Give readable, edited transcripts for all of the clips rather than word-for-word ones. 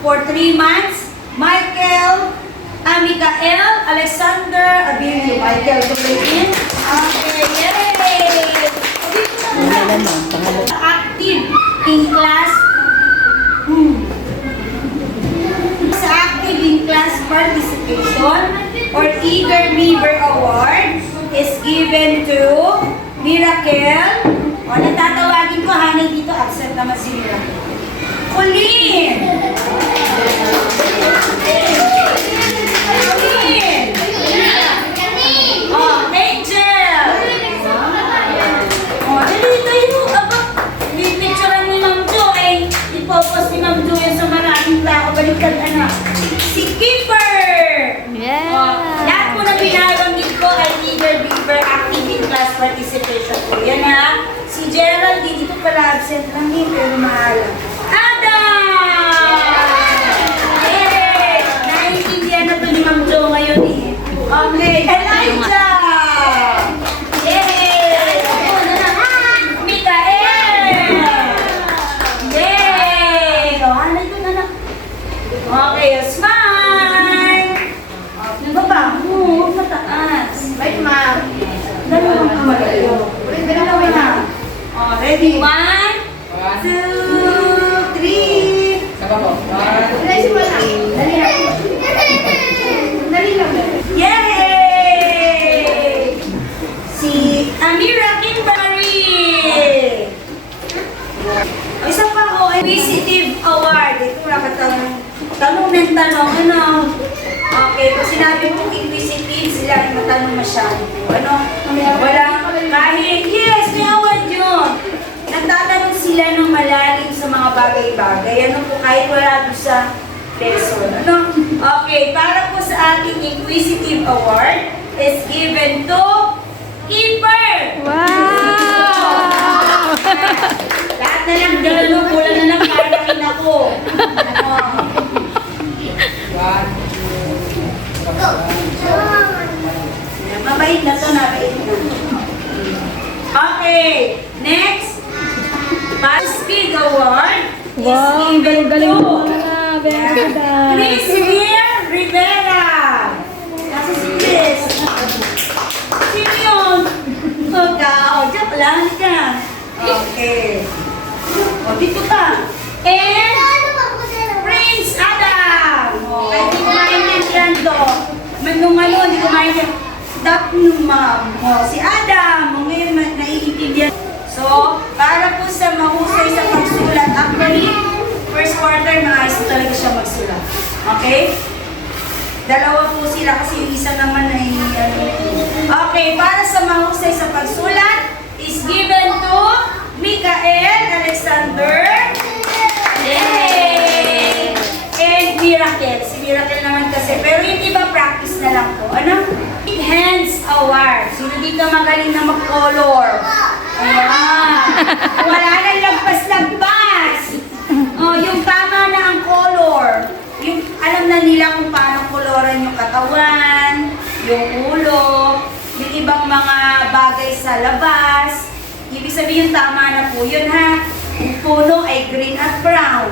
for 3 months. Michael, Mikael, Alexander, Abilio. Michael, tuloyin. Okay, yay! Active in class. Sa active in class participation or Eager Beaver Award is given to Miracle. O, natatawagin ko, hanay dito, absent naman si Miracle. Colleen! Colleen! Oh, Angel! Oh, dali tayo. Aba, pipicturean ni Ma'am Jo eh. Ipopost ni Ma'am Jo yan sa maraming tao. Baliktad anak. Si Keeper! Yeah! Oh, lahat po na binabanggit ko ay Eager Beaver Active in Class Participation po. Yan ha. Si Gerald, dito pala absent lang eh, pero maalam. Adam! Yay! Naiintindihan na to ni Ma'am Jo ngayon eh. Okay, Elijah! Yay! Ako na lang. Mikael! Yay! O, ano ito na lang? Okay, smile! Ano ba ba? Huwag mataas. Right, ma'am. Dalawang kamay. Dalawa na. Oh, ready? 1, 2, 3. Dali mo lang. Dali lang. Dali lang. Yay! Si Amira Kimberly. O, isa pa ko, Inquisitive Award. Ito nakatanong. Tanong ng tanong. Ano? Okay, pag sinabi mong inquisitive, sila ay matanong masyado. Ano? Walang kahit, yes, may award yun. Nagtatanong sila ng malalim sa mga bagay-bagay. Ano po, kahit wala doon sa lesson. Ano? Okay, para po sa ating Inquisitive Award is given to Keeper! Wow! Lahat na lang, dalawa, kulang na lang, karakin ako. Ano? Mabait na to, nabait na. Okay, next. BuzzFeed Award is Wow, given galing to mo na. Very good. Chris Rivera. Kasi si Chris. Sino yun? Ikaw. Diyan pala, halika. Okay. O, dito ka. And Prince Adam. O, kahit di ko maintindihan to. Nung ano, hindi ko maintindihan. Stop nung ma'am. O, si Adam. O, ngayon naiintindihan. So, para po sa mahusay sa pagsulat, actually, first quarter, maayos po talaga siya magsulat. Okay? Dalawa po sila kasi yung isa naman ay okay, para sa mahusay sa pagsulat is given to Mikael Alexander. Yay! And Miracle. Si Miracle naman kasi. Pero yung iba practice na lang po. Ano? Hands Award. Sino dito magaling na mag-color? Ayan. Wala na lagpas-lagpas. Oh, yung tama na ang color. Yung alam na nila kung paano koloran yung katawan, yung ulo, yung ibang mga bagay sa labas. Ibig sabihin tama na po yun ha. Yung puno ay green at brown.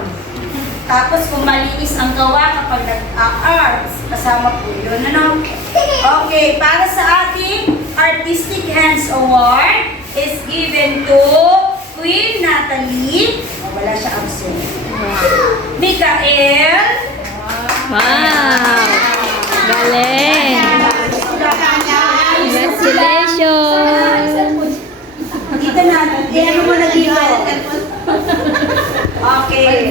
Tapos kung malinis ang gawa kapag nag-arts, kasama po yun. Ano? Okay, para sa ating Artistic Hands Award is given to Queen Natalie. Oh, wala siya absent. Mikael. Wow! Galing! Congratulations! Dito na. Ano mo na dito? Okay.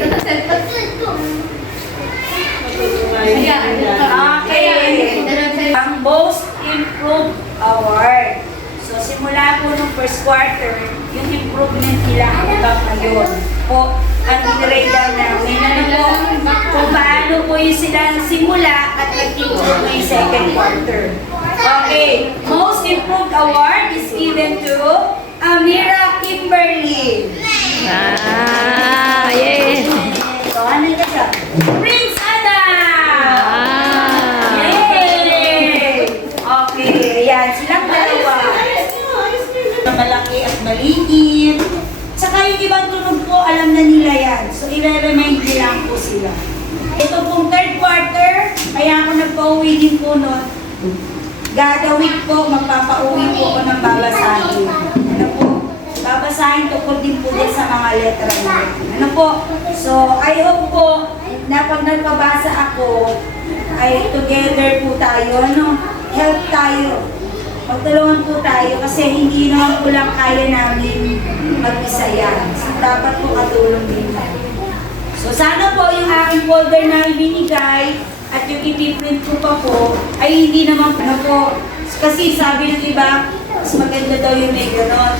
Okay. Ang Most Improved Award. So, simula po nung first quarter, yung improvement nila hanggang ngayon. Po, ang i-grade down namin. Ano po, kung paano po yung sila simula at nag-improve na yung second quarter. Okay. Most Improved Award is given to Amira Kimberly. Ah, yeah! So, ano ka siya? Prince Adam! Ah! Yay! Okay, yan. Silang dalawa. Malaki at maliit. Tsaka yung ibang tunog po, alam na nila yan. So, i-remind nilang po sila. Ito pong third quarter, kaya ako nagpa-uwi din po nun. Gagawin po, magpapa-uwi po ako ng babasahin. Ano po? Babasahin tungkol din po din sa mga letra na. Ano po? So, I hope po na pag nagpabasa ako, ay together po tayo, ano? Help tayo. Magtulungan po tayo kasi hindi naman po lang kaya namin mag-isa yan. So, dapat po katulong din tayo. So, sana po yung aking folder na ibinigay at yung ipiprint ko pa po ay hindi naman po. Kasi sabi ng iba, mas maganda daw yung may ganon.